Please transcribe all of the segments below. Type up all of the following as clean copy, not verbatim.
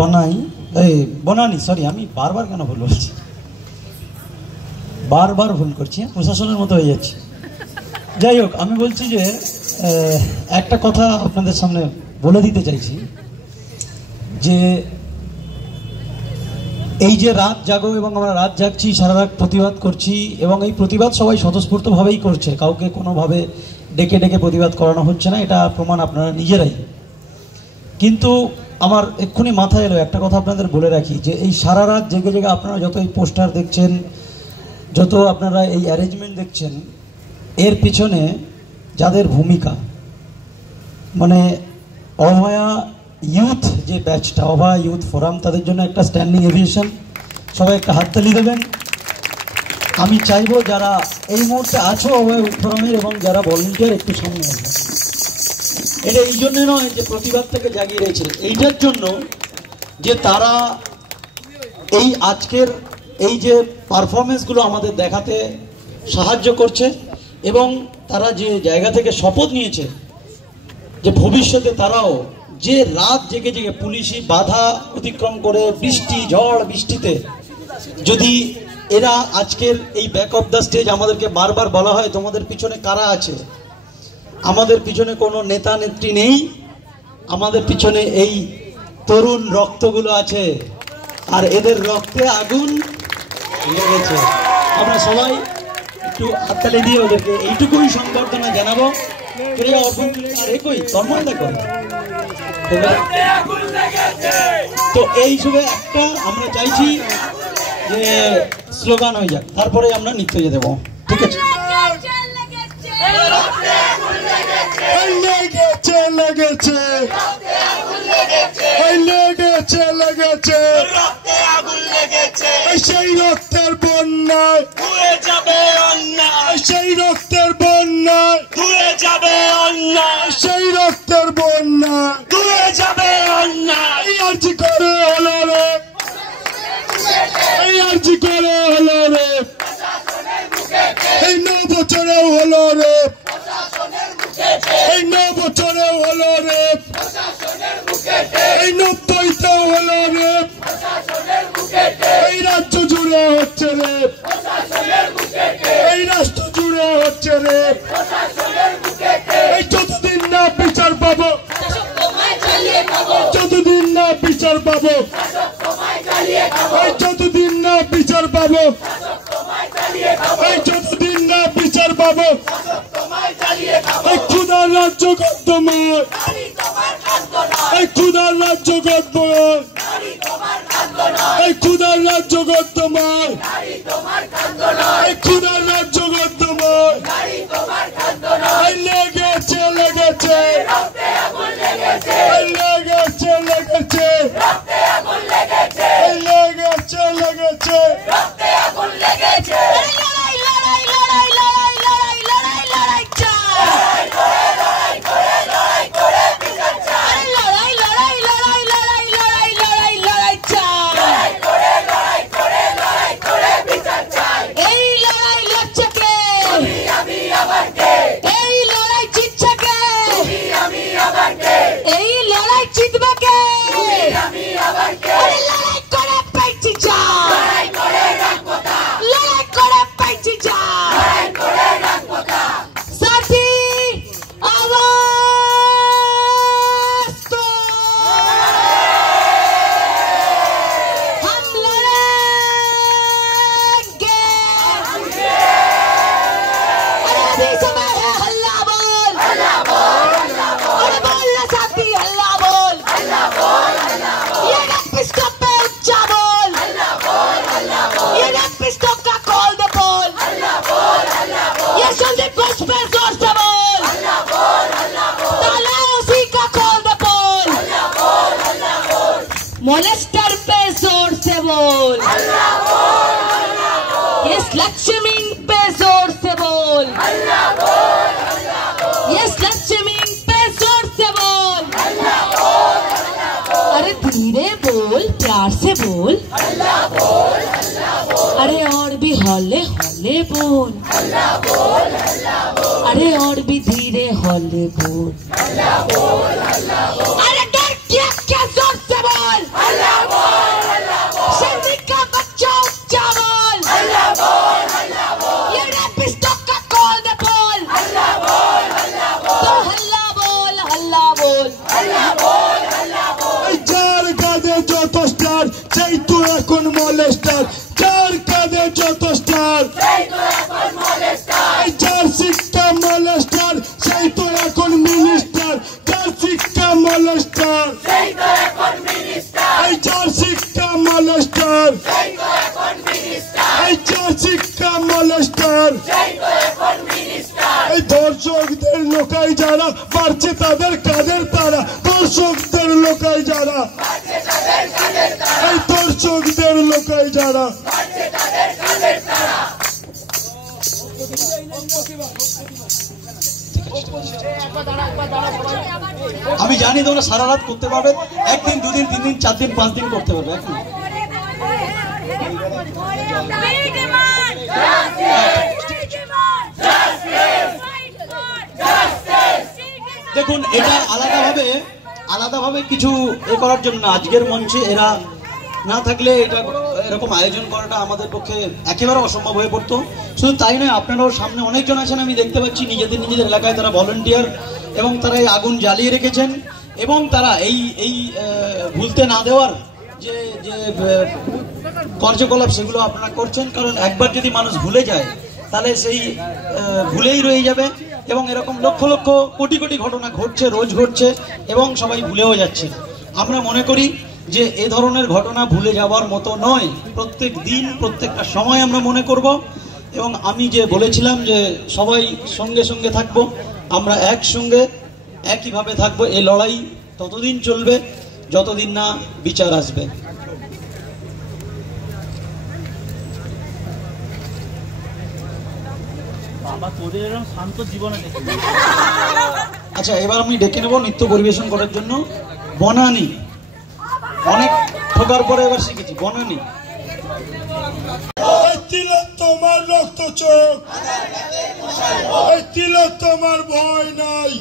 बनाई बनानी सरि आमी बार बार केन भूल बोलছি बार बार भूल करছি प्रशासনের মতো হয়ে যাচ্ছে যাই হোক আমি বলছি যে একটা কথা আপনাদের সামনে বলে দিতে চাইছি যে এই যে রাত জাগো এবং আমরা রাত জাগছি সারা রাত প্রতিবাদ করছি এবং এই প্রতিবাদ সবাই স্বতঃস্ফূর্তভাবেই করছে কাউকে কোনোভাবে ডেকে ডেকে প্রতিবাদ করানো হচ্ছে না এটা প্রমাণ আপনারা নিজেরাই কিন্তু আমার এক্ষুনি মাথায় এলো একটা কথা আপনাদের বলে রাখি যে এই সারা রাত জেগে জেগে আপনারা যত এই পোস্টার দেখছেন যত আপনারা এই অ্যারেঞ্জমেন্ট দেখছেন এর পিছনে যাদের ভূমিকা মানে অভয়া ইউথ যে ব্যাচটা অভয়া ইউথ ফোরাম তাদের জন্য একটা স্ট্যান্ডিং এভিয়েশন সবাই একটা হাততালি দেবেন আমি চাইবো যারা এই মুহূর্তে আছো অভয়া ইউথ ফোরামের এবং যারা ভলান্টিয়ার একটু সামনে আসবেন এটা এই জন্য নয় যে প্রতিবাদটাকে জাগিয়ে রয়েছে এইটার জন্য যে তারা এই আজকের এই যে পারফরমেন্সগুলো আমাদের দেখাতে সাহায্য করছে এবং তারা যে জায়গা থেকে শপথ নিয়েছে যে ভবিষ্যতে তারাও যে রাত জেগে জেগে পুলিশি বাধা অতিক্রম করে বৃষ্টি ঝড় বৃষ্টিতে যদি এরা আজকের এই ব্যাক অফ দ্য স্টেজ আমাদেরকে বারবার বলা হয় তোমাদের পিছনে কারা আছে আমাদের পিছনে কোনো নেতা নেত্রী নেই আমাদের পিছনে এই তরুণ রক্তগুলো আছে আর এদের রক্তে আগুন লেগেছে আমরা সবাই একটু হাততালি দিয়ে ওদেরকে এইটুকুই সংবর্ধনা জানাবো আর একই সম্মান দেখো তো এই হিসেবে একটা আমরা চাইছি যে স্লোগান হয়ে যাক তারপরে আমরা নৃত্য দেবো ঠিক আছে সেই রক্তের বন্যায় ধুয়ে যাবে অন্যায় সেই রক্তের বন্যায় ধুয়ে যাবে অন্যায় সেই রক্তের বন্যায় ধুয়ে যাবে অন্যায় এই আর্জি করে হলো রে এই আর্জি করে হলো রে এই 9 বছরে হলো রে এই 9 বছরে হলো রে এই 90তে হলো রে এই রাজ্য জুড়ে হচ্ছে রে এই রাষ্ট্র জুড়ে হচ্ছে রে এই যতদিন না বিচার পাবো যতদিন না বিচার পাবো এই যতদিন না বিচার পাবো এই যতদিন না বিচার পাবো এই ক্ষুধার রাজ্য গদ্যময় এই ক্ষুধার রাজ্য গদ্যময় এই ক্ষুধার রাজ্য গদ্যময় এই ক্ষুধার রাজ্য গদ্যময় এই লেগেছে লেগেছে এই লেগেছে লেগেছে এই লেগেছে লেগেছে मोलेस्टर पे जोर से बोल ये लक्ष्मी पे जोर से बोल ये लक्ष्मी पे जोर से बोल अरे धीरे बोल प्यार से बोल अरे और भी हौले हौले बोल अरे और भी धीरे हौले बोल अरे डर क्या क्या जोर से बोल এখন মলেস্টার, যার কাঁধে যত স্টার, যার শিক্ষা মলেস্টার সেই তো এখন মিনিস্টার, যার শিক্ষা মলেস্টার, এই যার শিক্ষা মলেস্টার, এই যার শিক্ষা মলেস্টার, এই দর্শকদের লোকাই যারা পারছে তাদের কাঁধের তারা, দর্শকদের লোকাই যারা, এই দর্শকদের লোকাই যারা। আমি জানি তোমরা সারা রাত করতে পারবে, একদিন দুদিন তিন দিন চার দিন পাঁচ দিন করতে পারবে। দেখুন, এটা আলাদাভাবে কিছু করার জন্য আজকের মঞ্চে এরা না থাকলে এটা এরকম আয়োজন করাটা আমাদের পক্ষে একেবারে অসম্ভব হয়ে পড়তো। শুধু তাই নয়, আপনারাও সামনে অনেকজন আছেন, আমি দেখতে পাচ্ছি নিজেদের এলাকায় তারা ভলেন্টিয়ার এবং তারা এই আগুন জ্বালিয়ে রেখেছেন এবং তারা এই ভুলতে না দেওয়ার যে কার্যকলাপ সেগুলো আপনারা করছেন। কারণ একবার যদি মানুষ ভুলে যায় তাহলে সেই ভুলেই রয়ে যাবে এবং এরকম লক্ষ লক্ষ কোটি কোটি ঘটনা ঘটছে, রোজ ঘটছে এবং সবাই ভুলেও যাচ্ছে। আমরা মনে করি যে এ ধরনের ঘটনা ভুলে যাওয়ার মতো নয়, প্রত্যেক দিন প্রত্যেকটা সময় আমরা মনে করব। এবং আমি যে বলেছিলাম যে সবাই সঙ্গে সঙ্গে থাকবো, আমরা একসঙ্গে একইভাবে থাকবো। এই লড়াই ততদিন চলবে যতদিন না বিচার আসবে। আচ্ছা, এবার আমি ডেকে নেব নৃত্য পরিবেশন করার জন্য বনানী। অনেক ঠকার পরে এবার শিখেছি বনানী। তোমার রক্ত চোখ, তোমার ভয় নাই,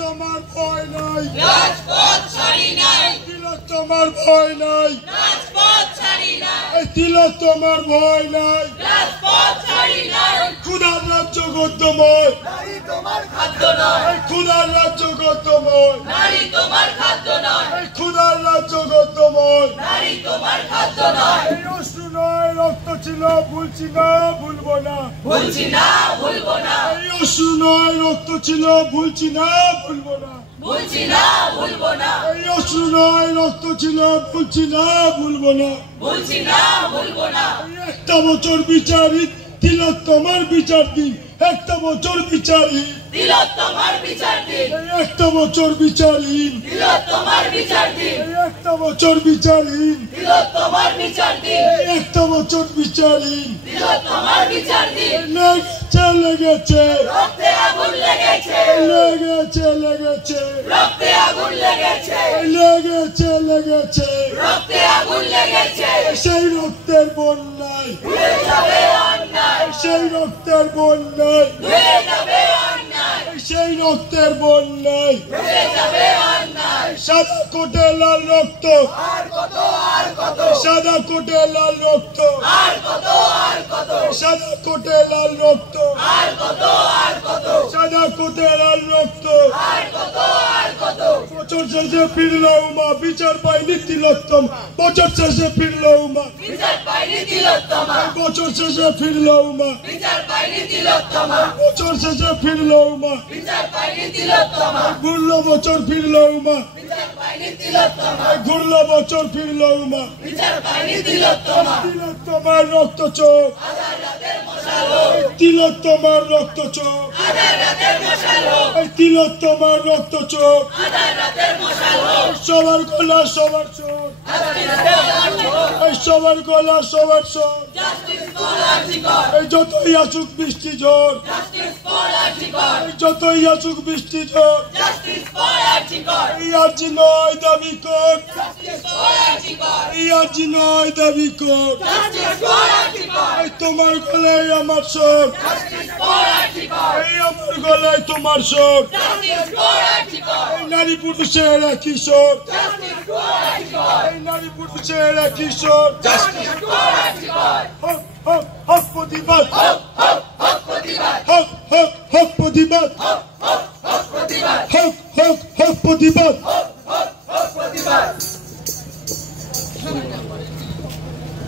তোমার ভয় নাই, তোমার ভয় নাই, তোমার ভয় নাই। ক্ষুধার রাজ্য গদ্যময়, ক্ষুধার রাজ্য গদ্যময়, ক্ষুধার রাজ্য গদ্যময়। এই অশ্রু নয় রক্ত ছিল, ভুলছি না ভুলবো না, এই অশ্রু নয় রক্ত ছিল, ভুলছি না ভুলবো না, এই অশ্রু নয় রক্ত ছিল, ভুলছি না ভুলবো না। একটা বছর বিচারিত তিলোত্তমার বিচার দিন, একটা বছর বিচারহীন, একটা বছর বিচারহীন, একটা বছর বিচারহীন, একটা বছর বিচারহীন। লেগেছে লেগেছে লেগেছে লেগেছে লেগেছে লেগেছে সেই রক্তের বন্যায়, সেই রক্তের বন্যায়, সেই রক্তের বন্যায়। সাদা কোটে লাল রক্ত, সাদা কোটে লাল রক্ত, সাদা কোটে লাল রক্ত, সাদা কোটে লাল রক্ত। বছর শেষে ফিরল উমা, বিচার পাইনি তিলোত্তম, বছর শেষে ফিরল উমা, বছর শেষে ফিরল উমা, বছর শেষে ফিরল উমা, ঘুরল বছর ফিরল উমা, ঘুরল বছর ফিরল উমা। তিলোত্তমার রক্ত চোখ, তিলোত্তমার রক্ত চোখ, তিলোত্তমার রক্ত চোখ। সবার গলা সবার চোখ, সবার গলা সবার চোখ। যতই আসুক বৃষ্টি ঝড়, যতই আসুক বৃষ্টি ঝড়, আর্জি নয় দাবি কর, আর্জি নয় দাবি কর। তোমার গলায় আমার শোক, আমার গলায় তোমার শোক। নারী পুরুষের একই শোক, নারী পুরুষের একই শোক। হক হক প্রতিবাদ, হক হক প্রতিবাদ, হক হক হক প্রতিবাদ।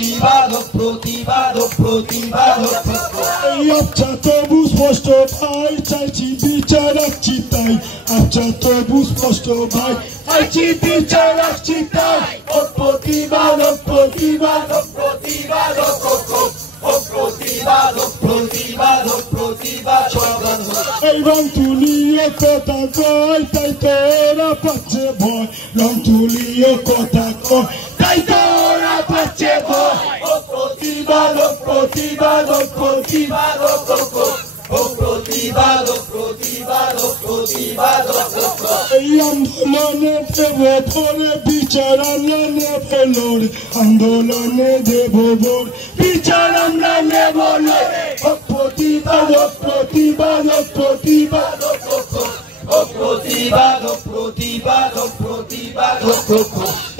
প্রতিবাদ প্রতিবাদ প্রতিবাদ। এই আচ্ছা তবু স্পষ্ট ভাই চাইছি বিচার রাখছি তাই, আচ্ছা তবু স্পষ্ট ভাই চাইছি বিচার রাখছি তাই। প্রতিবাদ প্রতিবাদ প্রতিবাদ প্রতিবাদ প্রতিবাদ প্রতিবাদ। এই রং তুলিয়ে কথা কয় তাই তো ওরা পাচ্ছে ভয়, রং তুলিয়ে কথা কয় তাই তো ওরা পাচ্ছে ভয়। প্রতিবাদ প্রতিবাদ প্রতিবাদ প্রতিবাদ প্রতিবাদ প্রতিবাদ। এই আন্দোলনে দেব ভোরে বিচার আমরা নেব লড়ে, আন্দোলনে দেব ভোর বিচার আমরা নেব লড়ে। প্রতিবাদ প্রতিবাদ প্রতিবাদ প্রতিবাদ প্রতিবাদ প্রতিবাদ।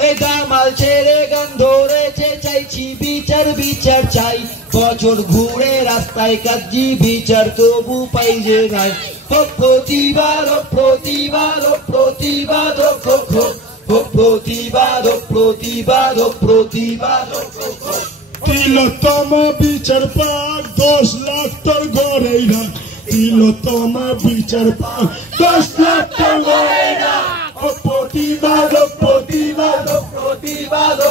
এই গামাল ছেড়ে গান ধরেছে চাইছি বিচার বিচার চাই, বছর ঘুরে রাস্তায় কাজি বিচার তবু পাই যে নাই। প্রতিবাদ প্রতিবাদ প্রতিবাদ প্রতিবাদ প্রতিবাদ প্রতিবাদ। তিলোত্তমা বিচার পাক 10 লাখ তোর ঘরেই রাখ, তিলোত্তমা বিচার পাক 10 লাখ তোর ঘরেই রাখ। প্রতিবাদ প্রতিবাদ প্রতিবাদ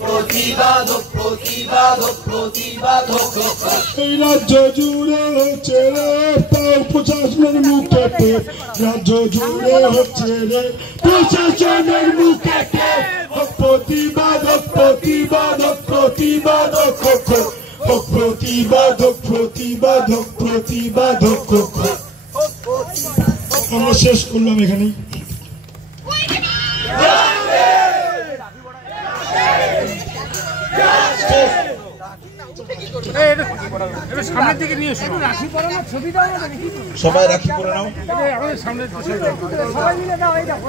প্রতিবাদ প্রতিবাদ প্রতিবাদ। এই রাজ্য জুড়ে হচ্ছে রে পাও প্রশাসনের মুখে টেপ, রাজ্য জুড়ে হচ্ছে রে প্রশাসনের মুখে টেপ। প্রতিবাদ প্রতিবাদ প্রতিবাদ প্রতিবাদ প্রতিবাদ প্রতিবাদ। আমরা শেষ করলাম এখানেই। সামনের দিকে নিয়ে এসো, রাখি পরানোর ছবি দাও না, সবাই রাখি পরে নাও। সামনে সবাই মিলে দাও, এই দেখো